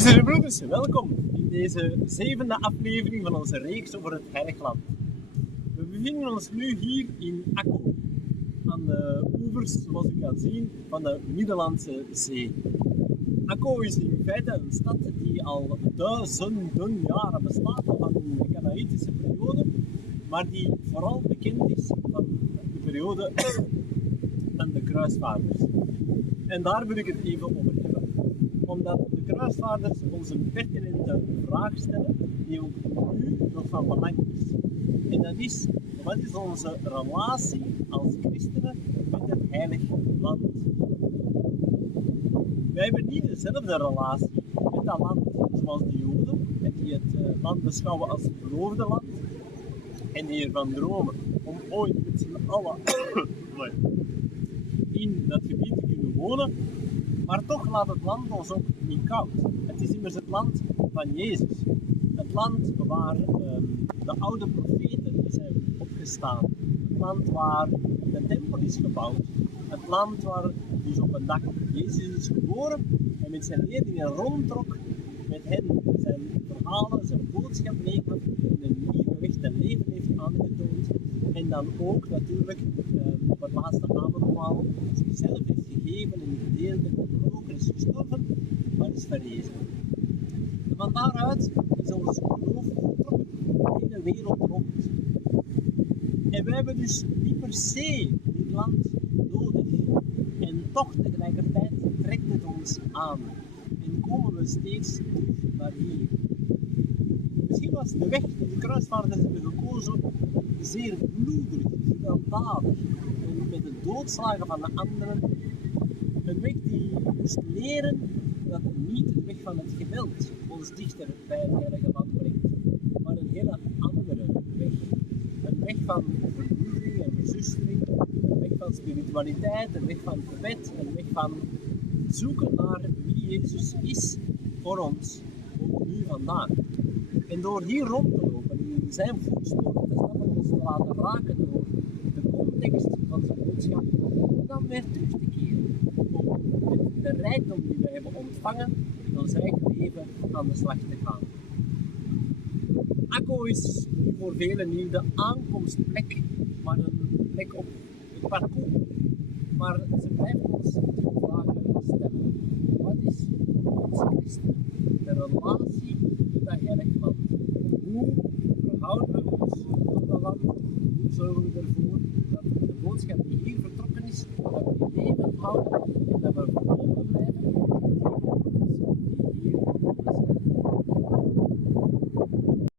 Zusters en broeders, welkom in deze 7e aflevering van onze reeks over het Heiligland. We bevinden ons nu hier in Akko, aan de oevers, zoals u kan zien, van de Middellandse Zee. Akko is in feite een stad die al duizenden jaren bestaat, van de Kanaïtische periode, maar die vooral bekend is van de periode van de kruisvaarders. En daar wil ik het even over hebben. Omdat de kruisvaarders ons een pertinente vraag stellen die ook nu nog van belang is. En dat is, wat is onze relatie als christenen met het Heilige Land? Wij hebben niet dezelfde relatie met dat land zoals de Joden, die het land beschouwen als het beloofde land en die ervan dromen om ooit met z'n allen in dat gebied te kunnen wonen. Maar toch laat het land ons ook niet koud. Het is immers het land van Jezus. Het land waar de oude profeten zijn opgestaan. Het land waar de tempel is gebouwd. Het land waar dus op een dag Jezus is geboren en met zijn leerlingen rondtrok, met hen zijn verhalen, zijn boodschap meegaf en een nieuwe weg te leven heeft aangetoond. En dan ook natuurlijk op het laatste avondmaal zichzelf heeft gegeven en gedeeld en gebroken, is gestorven, maar is verrezen. En van daaruit is ons geloof vertrokken, de hele wereld rond. En wij hebben dus niet per se dit land nodig. En toch tegelijkertijd trekt het ons aan. En komen we steeds terug naar hier. Misschien was de weg die de kruisvaarders hebben gekozen zeer bloederig, gewelddadig en met het doodslagen van de anderen. Een weg die moest leren dat niet de weg van het geweld ons dichter bij het Heilige Land brengt, maar een hele andere weg. Een weg van verbroedering en verzustering, een weg van spiritualiteit, een weg van gebed, een weg van zoeken naar wie Jezus is voor ons, ook nu vandaag. En door hier rond te lopen, in zijn voetsporen te stappen, ons te laten raken door de context van zijn boodschap, dan weer terug te keren. Om met de rijkdom die we hebben ontvangen, in ons eigen leven aan de slag te gaan. Akko is nu voor velen niet de aankomstplek, maar een plek op het parcours. Maar ze blijven ons die vragen stellen. Wat is onze christen? De relatie met dat heilige land. Hoe verhouden we ons tot dat land? Hoe zorgen we ervoor dat de boodschap die hier vertrokken is, dat we in leven houden